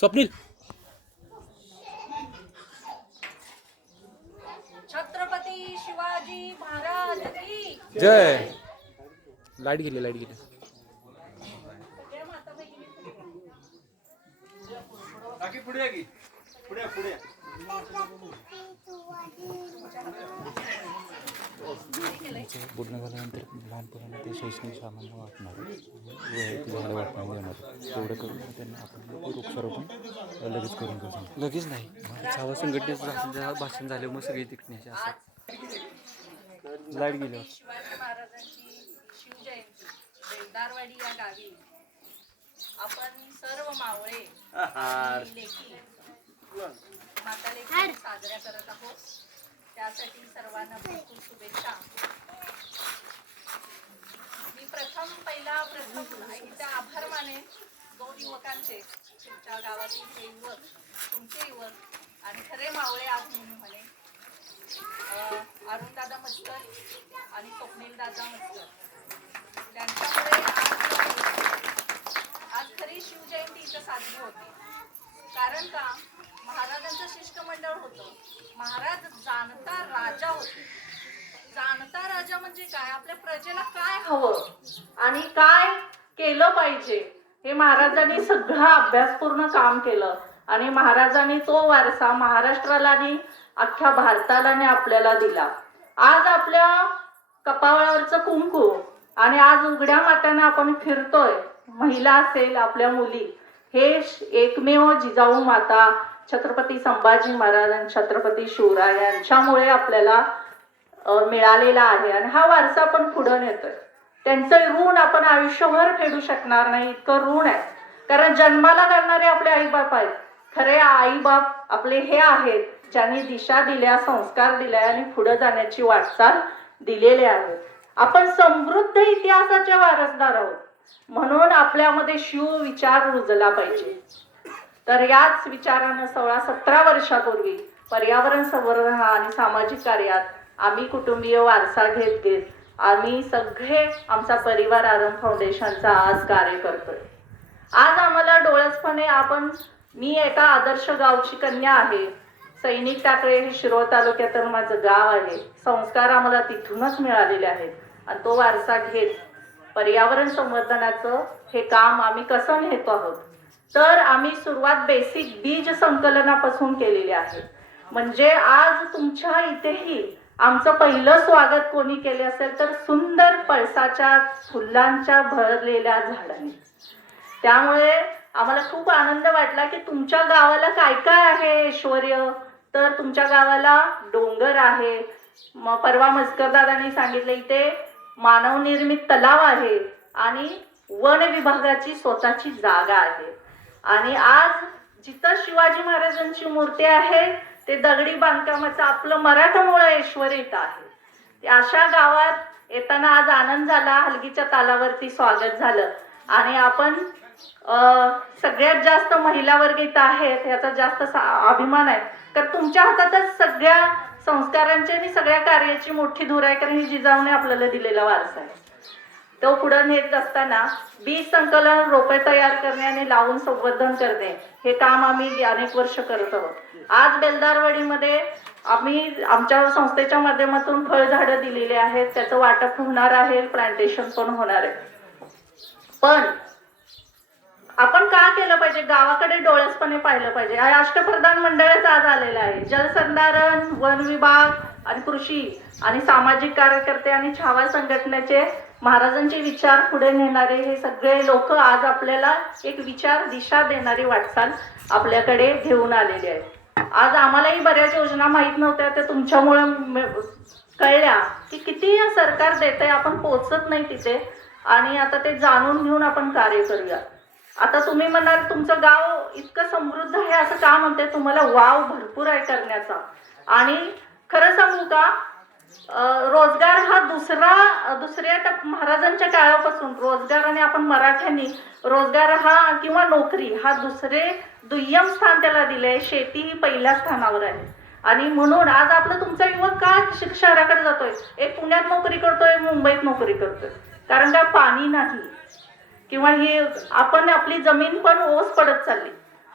स्वप्नील। छत्रपती शिवाजी महाराज की। जय। लाईट गेली लाईट गेली। पुढे पुढे पुढे. या. तुमचं बोलणं झाल्यानंतर लहानपणाला ते शैक्षणिक सामान्य वाटणार. वैयक्तिक झाडं वाटणार देणार. तेवढं करून त्यांना आपण वृक्षारोपण लगेच करून घेऊ सांगतो. लगेच नाही. छावा संघटनेचं भाषण भाषण झालं मग सगळी तिकण्याचे असं. लाइट शिवाजी महाराजांची शिवजयंती बेलदारवाडी या गावी. आपण सर्व मावळे माता लेकी साजऱ्या करत आहोत. त्यासाठी सर्वांना भरपूर शुभेच्छा मी प्रथम एकदा आभार माने दोन युवकांचे तुमच्या गावातील हे युवक तुमचे युवक आणि खरे मावळे आज म्हणून म्हणे. अरुणदादा मस्कर आणि स्वप्नीलदादा मस्कर त्यांच्यामुळे आज आज खरी शिवजयंती इथं साजरी होते. कारण का? महाराजांचं शिष्टमंडळ होतं. महाराज जाणता राजा होते. जाणता राजा म्हणजे काय? आपल्या प्रजेला काय हवं? आणि काय केलं पाहिजे? हे महाराजांनी सगळा अभ्यासपूर्ण काम केलं. आणि महाराजांनी तो वारसा महाराष्ट्राला आणि अख्ख्या भारताला आपल्याला दिला. आज आपल्या कपाळावरचं कुंकू आणि आज उघड्या मात्यानं आपण फिरतोय महिला असेल आपल्या मुली हे एकमेव जिजाऊ माता छत्रपती संभाजी महाराज आणि छत्रपती शिवराय यांच्यामुळे आपल्याला मिळालेला आहे. आणि हा वारसा आपण पुढं नेतोय. त्यांचं ऋण आपण आयुष्यभर फेडू शकणार नाही इतकं ऋण आहे. कारण जन्माला करणारे आपले आईबाप आहेत. खरे आईबाप आपले हे आहेत ज्यांनी दिशा दिल्या संस्कार दिल्या आणि पुढे जाण्याची वाटचाल दिलेली आहे. आपण समृद्ध इतिहासाचे वारसदार आहोत. म्हणून आपल्यामध्ये शिव विचार रुजला पाहिजे. तर याच विचारानं सोळा सतरा वर्षापूर्वी पर्यावरण संवर्धन आणि सामाजिक कार्यात आम्ही कुटुंबीय वारसा घेत घेत आम्ही सगळे आमचा परिवार आरंभ फाउंडेशनचा आज कार्य करतोय. आज आम्हाला डोळसपणे आपण मी एका आदर्श गावची कन्या आहे. सैनिक टाकळे हे शिरोळ तालुक्यातील माझं गाव आहे. संस्कार आम्हाला तिथूनच मिळालेले आहेत. आणि तो वारसा घेत पर्यावरण संवर्धनाचं हे काम आम्ही कसं नेतो आहोत? तर आम्ही सुरुवात बेसिक बीज संकलनापासून केलेली आहे. म्हणजे आज तुमच्या इथेही आमचं पहिलं स्वागत कोणी केले असेल तर सुंदर पळसाच्या फुलांच्या भरलेल्या झाडांनी. त्यामुळे आम्हाला खूप आनंद वाटला की तुमच्या गावाला काय काय आहे ऐश्वर्य? तर तुमच्या गावाला डोंगर आहे. मग परवा मस्करदादांनी सांगितलं इथे मानवनिर्मित तलाव आहे आणि वन विभागाची स्वतःची जागा आहे. आणि आज जिथं शिवाजी महाराजांची मूर्ती आहे ते दगडी बांधकामाचं आपलं मराठमोळं ऐश्वर इथं आहे. अशा गावात येताना आज आनंद झाला हलगीच्या तालावरती स्वागत झालं. आणि आपण सगळ्यात जास्त महिला वर्ग इथं आहेत याचा जास्त अभिमान आहे. तर तुमच्या हातातच सगळ्या संस्कारांची आणि सगळ्या कार्याची मोठी धूर आहे कारण ही जिजाऊने आपल्याला दिलेला वारसा आहे. तो पुढे नेत असताना बीज संकलन रोपे तयार करणे आणि लावून संवर्धन करणे हे काम आम्ही अनेक वर्ष करत आहोत. आज बेलदारवाडीमध्ये आम्ही आमच्या संस्थेच्या माध्यमातून फळझाडं दिलेली आहेत. त्याचं वाटप होणार आहे प्लांटेशन पण होणार आहे. पण आपण का केलं पाहिजे? गावाकडे डोळसपणे पाहिलं पाहिजे. हा अष्टप्रधान मंडळच आज आलेलं आहे. जलसंधारण वन विभाग आणि कृषी आणि सामाजिक कार्यकर्ते आणि छावा संघटनेचे महाराजांचे विचार पुढे नेणारे हे सगळे लोक आज आपल्याला एक विचार दिशा देणारी वाटचाल आपल्याकडे घेऊन आलेली आहे आज आम्हालाही बऱ्याच योजना माहीत नव्हत्या त्या तुमच्यामुळे कळल्या की किती सरकार देते आपण पोचत नाही तिथे. आणि आता ते जाणून घेऊन आपण कार्य करूया. आता तुम्ही म्हणाल तुमचं गाव इतकं समृद्ध आहे असं का म्हणते? तुम्हाला वाव भरपूर आहे करण्याचा. आणि खरं सांगू का रोजगार हा दुसरा दुसऱ्या टप महाराजांच्या काळापासून रोजगार आणि आपण मराठ्यांनी रोजगार हा किंवा नोकरी हा दुसरे दुय्यम स्थान त्याला दिले शेती ही पहिल्या स्थानावर आहे. आणि म्हणून आज आपलं तुमचा युवक का शहराकडे जातोय? एक पुण्यात नोकरी करतोय मुंबईत नोकरी करतोय. कारण का पाणी नाही? किंवा हे आपण आपली जमीन पण ओस पडत चालली.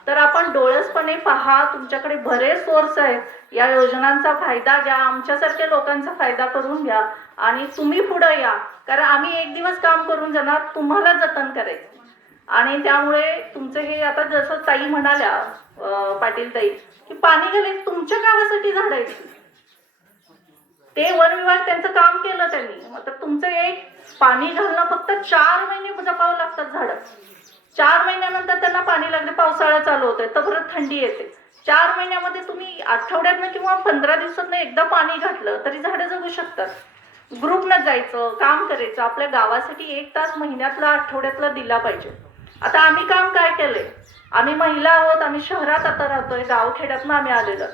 तर आपण डोळसपणे पहा तुमच्याकडे बरेच सोर्स आहेत. या योजनांचा फायदा घ्या आमच्यासारख्या लोकांचा फायदा करून घ्या. आणि तुम्ही पुढं या. कारण आम्ही एक दिवस काम करून जाणार तुम्हाला जतन करायचं. आणि त्यामुळे तुमचं हे आता जसं ताई म्हणाल्या पाटील ताई की पाणी घाले तुमच्या गावासाठी झाडायची ते वन विभाग त्यांचं काम केलं त्यांनी. मग तर तुमचं एक पाणी घालणं फक्त चार महिने जपावं लागतात झाडं. चार महिन्यानंतर त्यांना पाणी लागले पावसाळा चालू होतोय तर परत थंडी येते. चार महिन्यामध्ये तुम्ही आठवड्यातनं किंवा पंधरा दिवसातनं एकदा पाणी घातलं तरी झाडं जगू शकतात. ग्रुपनं जायचं काम करायचं आपल्या गावासाठी एक तास महिन्यातला आठवड्यातला दिला पाहिजे. आता आम्ही काम काय केलंय? आम्ही महिला आहोत आम्ही शहरात आता राहतोय गावखेड्यातनं आम्ही आलेलो.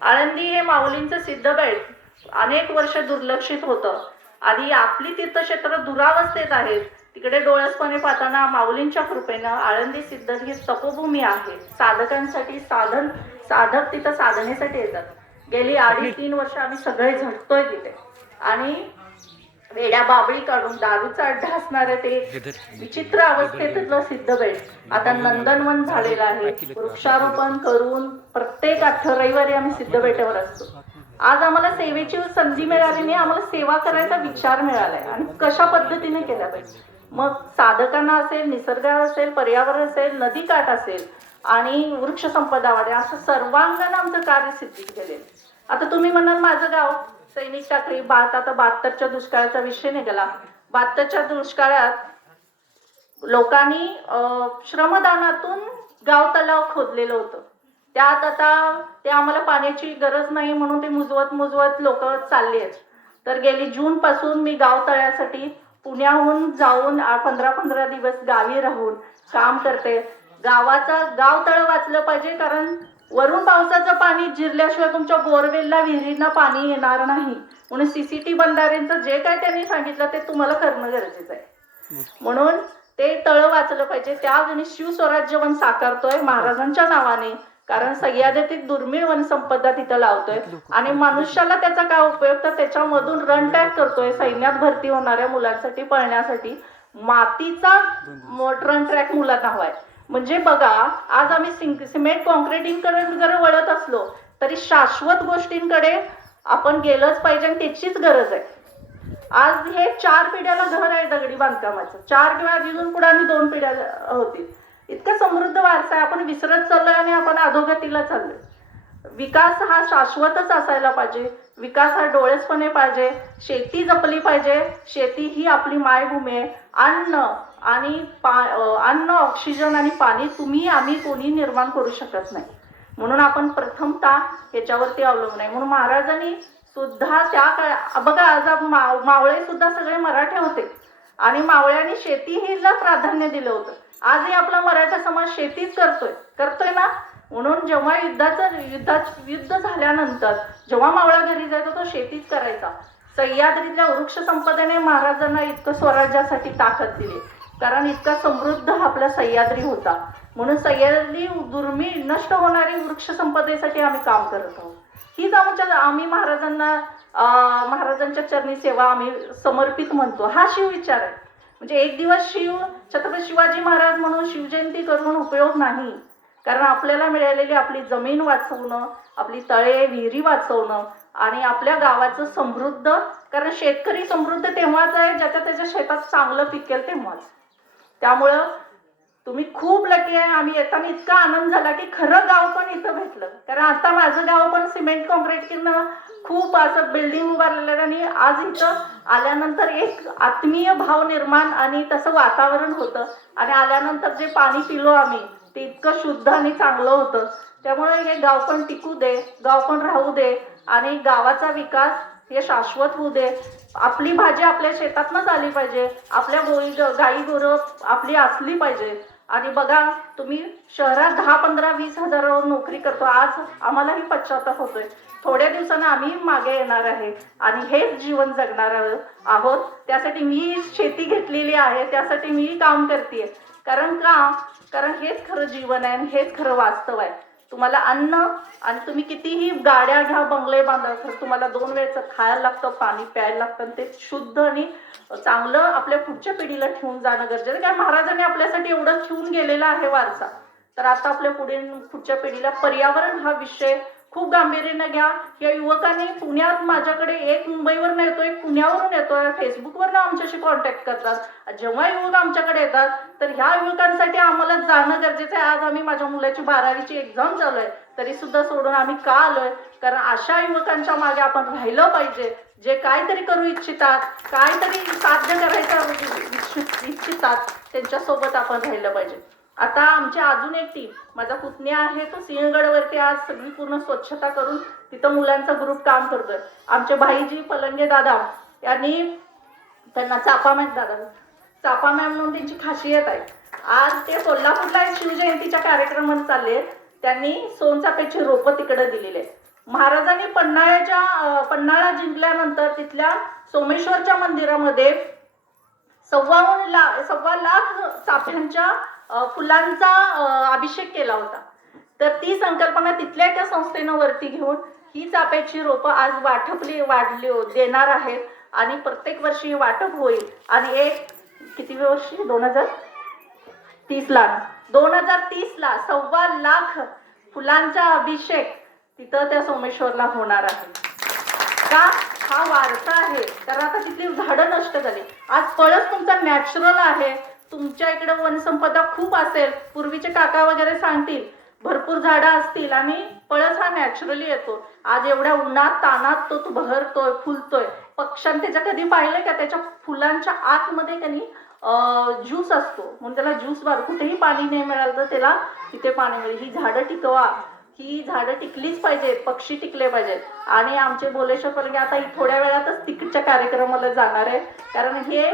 आळंदी हे माऊलींचं सिद्ध बेट अनेक वर्ष दुर्लक्षित होतं. आणि आपली तीर्थक्षेत्र दुरावस्थेत आहेत तिकडे डोळसपणे पाहताना माऊलींच्या कृपेनं आळंदी सिद्ध ही तपोभूमी आहे. साधकांसाठी साधन साधक तिथं साधनेसाठी येतात. गेली अडीच तीन वर्ष आम्ही सगळे झटतोय तिथे. आणि वेड्या बाबळी काढून दारूचा अड्डा असणारे ते. विचित्र अवस्थेतलं सिद्धबेट आता नंदनवन झालेलं आहे. वृक्षारोपण करून प्रत्येक आठ रविवारी आम्ही सिद्धबेटावर असतो. आज आम्हाला सेवेची संधी मिळाली नाही आम्हाला सेवा करायचा विचार मिळालाय. आणि कशा पद्धतीने केल्या पाहिजे? मग साधकांना असेल निसर्ग असेल पर्यावरण असेल नदीकाठ असेल आणि वृक्ष संपदा वाढेल असं सर्वांगानं आमचं कार्य सिद्धीत गेलेलं आता तुम्ही म्हणाल माझं गाव सैनिक टाकळी बात आता बहात्तरच्या दुष्काळाचा विषय निघाला. बहात्तरच्या दुष्काळात लोकांनी श्रमदानातून गाव तलाव खोदलेलं होतं. त्यात आता ते आम्हाला पाण्याची गरज नाही म्हणून ते मुजवत मुजवत लोक चालले आहेत. तर गेली जून पासून मी गाव तळ्यासाठी पुण्याहून जाऊन पंधरा पंधरा दिवस गावी राहून काम करते. गावाचा गाव तळ वाचलं पाहिजे कारण वरून पावसाचं पाणी जिरल्याशिवाय तुमच्या बोरवेलला विहिरींना पाणी येणार नाही. म्हणून सीसीटी बंधाऱ्यांचं जे काय त्यांनी सांगितलं ते तुम्हाला करणं गरजेचं आहे. म्हणून ते तळ वाचलं पाहिजे. त्या आणि शिवस्वराज्य वन साकारतोय महाराजांच्या नावाने. कारण सह्याद्रीतील दुर्मिळ वनसंपदा तिथं लावतोय. आणि मनुष्याला त्याचा काय उपयोग? तर त्याच्यामधून रन टॅग करतोय. सैन्यात भरती होणाऱ्या मुलांसाठी पळण्यासाठी. मातीचा रन ट्रॅक मुलांना हवाय. म्हणजे बघा आज आम्ही सिं- सिमेंट कॉन्क्रिटिंगकडे जर वळत असलो तरी शाश्वत गोष्टींकडे आपण गेलंच पाहिजे आणि त्याचीच गरज आहे. आज हे चार पिढ्याला घर आहे दगडी बांधकामाचं. चार किंवा अजून पुढे आणि दोन पिढ्या होतील. इतका समृद्ध वारसा आहे. आपण विसरत चाललोय आणि आपण अधोगतीला चाललोय. विकास हा शाश्वतच असायला पाहिजे. विकास हा डोळेसपणे पाहिजे. शेती जपली पाहिजे. शेती ही आपली मायभूमी आहे. अन्न आणि पा अन्न ऑक्सिजन आणि पाणी तुम्ही आम्ही कोणी निर्माण करू शकत नाही. म्हणून आपण प्रथमतः ह्याच्यावरती अवलंबून आहे. म्हणून महाराजांनी सुद्धा त्या काळा बघा आज आप- माव- मावळे सुद्धा सगळे मराठे होते. आणि मावळ्यांनी शेती हिला प्राधान्य दिलं होतं. आजही आपला मराठा समाज शेतीच करतोय. करतोय ना? म्हणून जेव्हा युद्धाचं युद्धात युद्ध झाल्यानंतर जेव्हा मावळा घरी जायचा तो शेतीच करायचा. सह्याद्रीतल्या वृक्ष संपदेने महाराजांना इतकं स्वराज्यासाठी ताकद दिली. कारण इतका समृद्ध आपला सह्याद्री होता. म्हणून सह्याद्री दुर्मिळ नष्ट होणारी वृक्ष संपदेसाठी आम्ही काम करत आहोत. हीच आमच्या आम्ही महाराजांना महाराजांच्या चरणी सेवा आम्ही समर्पित म्हणतो. हा शिव विचार आहे. म्हणजे एक दिवस शिव छत्रपती शिवाजी महाराज म्हणून शिवजयंती करून उपयोग नाही. कारण आपल्याला मिळालेली आपली जमीन वाचवणं आपली तळे विहिरी वाचवणं आणि आपल्या गावाचं समृद्ध कारण शेतकरी समृद्ध तेव्हाच आहे ज्याच्या त्याच्या शेतात चांगलं पिकेल तेव्हाच. त्यामुळं तुम्ही खूप लकी आहे. आम्ही येताना इतका आनंद झाला की खरं गाव पण इथं भेटलं. कारण आता माझं गाव पण सिमेंट कॉन्क्रीट किंवा खूप असं बिल्डिंग उभारलेलं आहे. आणि आज इथं आल्यानंतर एक आत्मीय भाव निर्माण आणि तसं वातावरण होतं. आणि आल्यानंतर जे पाणी पिलो आम्ही ते इतकं शुद्ध आणि चांगलं होतं. त्यामुळे हे गाव पण टिकू दे गाव पण राहू दे. आणि गावाचा विकास हे शाश्वत होऊ दे. आपली भाजी आपल्या शेतातनंच आली पाहिजे. आपल्या गोई गाई गोरं आपली असली पाहिजे. आणि बघा तुम्ही शहरात दहा पंधरा वीस हजारावर नोकरी करतो. आज आम्हालाही पश्चाताप होतोय. थोड्या दिवसानं आम्ही मागे येणार आहे. आणि हेच जीवन जगणार आहोत. त्यासाठी मी शेती घेतलेली आहे. त्यासाठी मी काम करते कारण का? कारण हेच खरं जीवन आहे आणि हेच खरं वास्तव आहे. तुम्हाला अन्न आणि तुम्ही कितीही गाड्या घ्या बंगले बांधा तर तुम्हाला दोन वेळचं खायला लागतं पाणी प्यायला लागतं आणि ते शुद्ध आणि चांगलं आपल्या पुढच्या पिढीला ठेवून जाणं गरजेचं काय कारण महाराजांनी आपल्यासाठी एवढं ठेवून गेलेला आहे वारसा. तर आता आपल्या पुढे पुढच्या पिढीला पर्यावरण हा विषय खूप गांभीर्याने घ्या. या युवकांनी पुण्यात माझ्याकडे एक मुंबईवरून येतोय एक पुण्यावरून येतोय फेसबुकवर आमच्याशी कॉन्टॅक्ट करतात. जेव्हा युवक आमच्याकडे येतात तर ह्या युवकांसाठी आम्हाला जाणं गरजेचं आहे. आज आम्ही माझ्या मुलाची बारावीची एक्झाम चालू आहे तरी सुद्धा सोडून आम्ही का आलोय? कारण अशा युवकांच्या मागे आपण राहिलं पाहिजे. जे काहीतरी करू इच्छितात काहीतरी साध्य करायचं इच्छितात त्यांच्यासोबत आपण राहिलं पाहिजे. आता आमची अजून एक टीम माझा पुतण्या आहे तो सिंहगडवरती आज सगळी पूर्ण स्वच्छता करून तिथं मुलांचा ग्रुप काम करतोय. आमचे भाईजी पलंगे दादा यांनी त्यांना चापा मॅम दादा चापा मॅम म्हणून त्यांची खासियत आहे. आज ते कोल्हापूरला एक शिवजयंतीच्या कार्यक्रमात चालले त्यांनी सोनचाफ्याची रोपं तिकडे दिलेले महाराजांनी पन्हाळ्याच्या पन्हाळा जिंकल्यानंतर तिथल्या सोमेश्वरच्या मंदिरामध्ये सव्वाहून ला सव्वा लाख चाफ्यांच्या फुलांचा अभिषेक केला होता. तर ती संकल्पना तिथल्या त्या संस्थेनं वरती घेऊन ही चाफ्याची रोपं आज वाटपली वाढली देणार आहेत. आणि प्रत्येक वर्षी वाटप होईल. आणि एक किती वर्षी? दोन हजार तीस लाख दोन हजार तीसला सव्वा लाख फुलांचा अभिषेक तिथं त्या सोमेश्वरला होणार आहे. का? हा वारसा आहे. कारण आता तिथली झाडं नष्ट झाली. आज फळच तुमचा नॅचरल आहे. तुमच्या इकडे वनसंपदा खूप असेल पूर्वीचे काका वगैरे सांगतील भरपूर झाडं असतील आणि पळस हा नॅचरली येतो. आज एवढ्या उन्हात तानात तो तो बहरतोय फुलतोय. पक्ष्यां त्याच्या कधी पाहिलं का? त्याच्या फुलांच्या आतमध्ये कधी ज्यूस असतो. म्हणून त्याला ज्यूस बार कुठेही पाणी नाही मिळालं तर त्याला तिथे पाणी मिळेल. ही झाडं टिकवा. ही झाडं टिकलीच पाहिजेत पक्षी टिकले पाहिजेत आणि आमचे बोलेश्वर पलगे आता ही थोड्या वेळातच तिकडच्या कार्यक्रमाला जाणार आहे कारण हे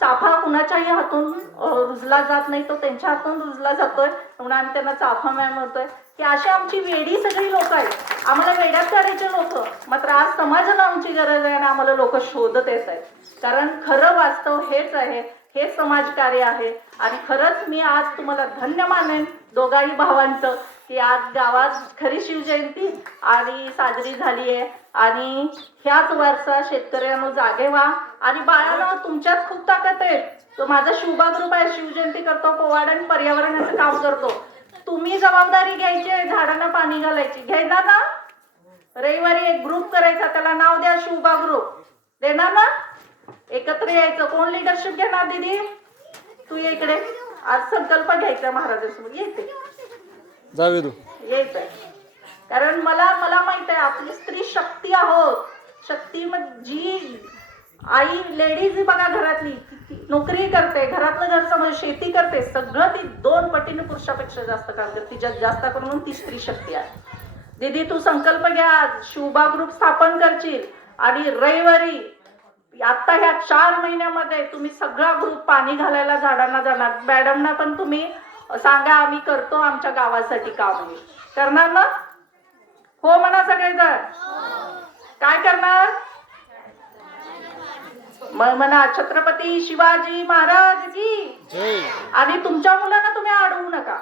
चाफा कुणाच्याही हातून रुजला जात नाही तो त्यांच्या हातून रुजला जातोय. म्हणून आम्ही त्यांना चाफा मॅम म्हणतोय की अशी आमची वेडी सगळी लोक आहेत. आम्हाला वेड्यात काढायचे लोक. मात्र आज समाजाला आमची गरज आहे आणि आम्हाला लोक शोधत येत आहेत. कारण खरं वास्तव हेच आहे. हे समाजकार्य आहे. आणि खरंच मी आज तुम्हाला धन्य मानेन दोघाही भावांचं की आज गावात खरी शिवजयंती आणि साजरी झाली आहे आणि ह्याच वारसा शेतकऱ्यांनो जागे व्हा. आणि बाळांनो तुमच्यात खूप ताकद आहे. तो माझा शिवबा ग्रुप आहे शिवजयंती करतो पोवाड आणि पर्यावरणाचं काम करतो. तुम्ही जबाबदारी घ्यायची आहे झाडांना पाणी घालायची. घ्यायचा ना? रविवारी एक ग्रुप करायचा त्याला नाव द्या शिवबा ग्रुप देणार ना? एकत्र यायचं. कोण लिडरशिप घेणार दीदी? तू ये इकडे. आज संकल्प घ्यायचा महाराजांसमोर. येते. जावे तू. यायचंय कारण मला मला माहीत आहे आपली स्त्री शक्ती आहोत. शक्ती मग जी आई लेडीज बघा घरातली नोकरी करते घरातलं घर समज शेती करते सगळं ती दोन पटीने पुरुषापेक्षा जास्त काम करते तिच्यात जास्त करून ती स्त्री शक्ती आहे. दीदी तू संकल्प घ्या शुभा ग्रुप स्थापन करशील आणि रविवारी आता ह्या चार महिन्यामध्ये तुम्ही सगळा ग्रुप पाणी घालायला झाडांना जाणार. मॅडमना पण तुम्ही सांगा आम्ही करतो आमच्या गावासाठी काम. करणार ना? हो म्हणा सगळेजण. काय करणार? मग म्हणा छत्रपती शिवाजी महाराज की? आणि तुमच्या मुलांना तुम्ही अडवू नका.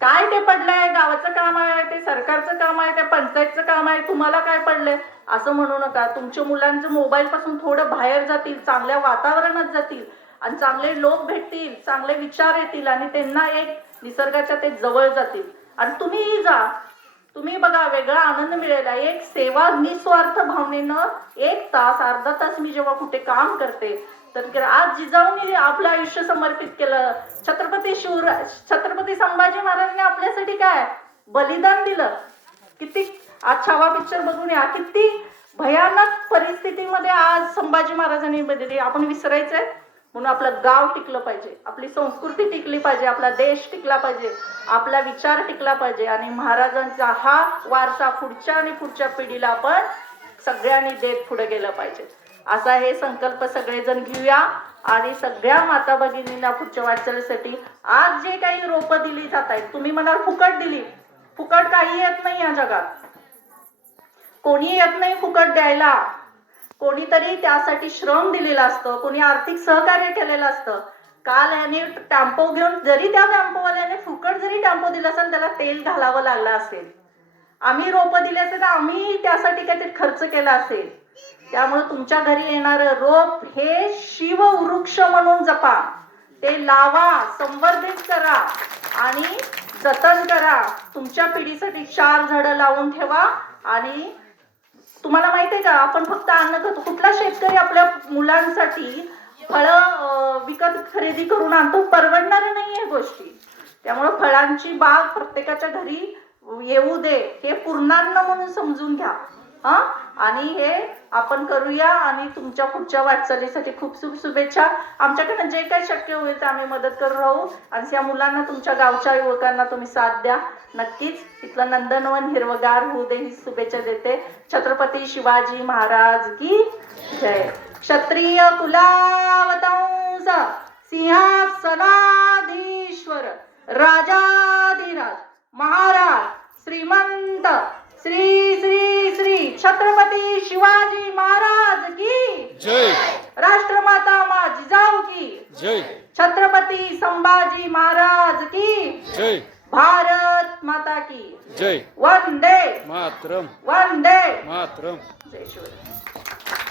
काय ते पडलंय? गावाचं काम आहे ते सरकारचं काम आहे ते पंचायतचं काम आहे तुम्हाला काय पडलंय? असं म्हणू नका. तुमच्या मुलांचं मोबाईल पासून थोडं बाहेर जातील चांगल्या वातावरणात जातील आणि चांगले लोक भेटतील चांगले विचार येतील आणि त्यांना एक निसर्गाच्या ते जवळ जातील. आणि तुम्हीही जा. तुम्ही बघा वेगळा आनंद मिळेल एक सेवा निस्वार्थ भावनेनं एक तास अर्धा तास मी जेव्हा कुठे काम करते तर आज जिजाऊनी आपलं आयुष्य समर्पित केलं छत्रपती शिवराज छत्रपती संभाजी महाराजांनी आपल्यासाठी काय? बलिदान दिलं. किती आज छावा पिक्चर बघून या. किती भयानक परिस्थितीमध्ये आज संभाजी महाराजांनी बदलली आपण विसरायचंय. म्हणून आपलं गाव टिकलं पाहिजे आपली संस्कृती टिकली पाहिजे आपला देश टिकला पाहिजे आपला विचार टिकला पाहिजे आणि महाराजांचा हा वारसा पुढच्या आणि पुढच्या पिढीला आपण सगळ्यांनी देत पुढे गेलं पाहिजे. असा हे संकल्प सगळेजण घेऊया आणि सगळ्या माता भगिनींना पुढच्या वाटचालीसाठी आज जे काही रोपं दिली जात आहेत तुम्ही म्हणाल फुकट दिली फुकट काही येत नाही या जगात. कोणी येत नाही फुकट द्यायला. कोणीतरी त्यासाठी श्रम दिलेला असतं कोणी आर्थिक सहकार्य केलेलं असतं. काल याने टॅम्पो घेऊन जरी त्या टॅम्पोवाल्याने फुकट जरी टॅम्पो दिला असेल त्याला तेल घालावं लागलं असेल. आम्ही रोपं दिली असेल तर आम्ही त्यासाठी काहीतरी खर्च केला असेल. त्यामुळे तुमच्या घरी येणारं रोप हे शिववृक्ष म्हणून जपा. ते लावा संवर्धित करा आणि जतन करा. तुमच्या पिढीसाठी चार झाडं लावून ठेवा आणि तुम्हाला माहिती आहे का आपण फक्त अन्न खातो. कुठला शेतकरी आपल्या मुलांसाठी फळं विकत खरेदी करून आणतो परवडणारे नाही आहे गोष्टी. त्यामुळे फळांची बाग प्रत्येकाच्या घरी येऊ दे हे पूर्णान्न म्हणून समजून घ्या. हा? आणि हे आपण करूया आणि तुमच्या पुढच्या वाटचालीसाठी खूप खूप शुभेच्छा. आमच्याकडनं जे काही शक्य होईल ते आम्ही मदत करू राहू. आणि या मुलांना तुमच्या गावच्या युवकांना तुम्ही साथ द्या. नक्कीच. इथलं नंदनवन हिरवगार होऊ दे ही शुभेच्छा देते. छत्रपती शिवाजी महाराज की जय. क्षत्रिय कुलावतंस सिंहासनाधीश्वर राजाधिराज महाराज श्रीमंत श्री श्री श्री छत्रपती शिवाजी महाराज की जय. राष्ट्रमाता मा जिजाऊ की. जय. छत्रपती संभाजी महाराज की जय. भारत माता की। जय। वंदे। मातरम। वंदे। मातरम। जय शिवराय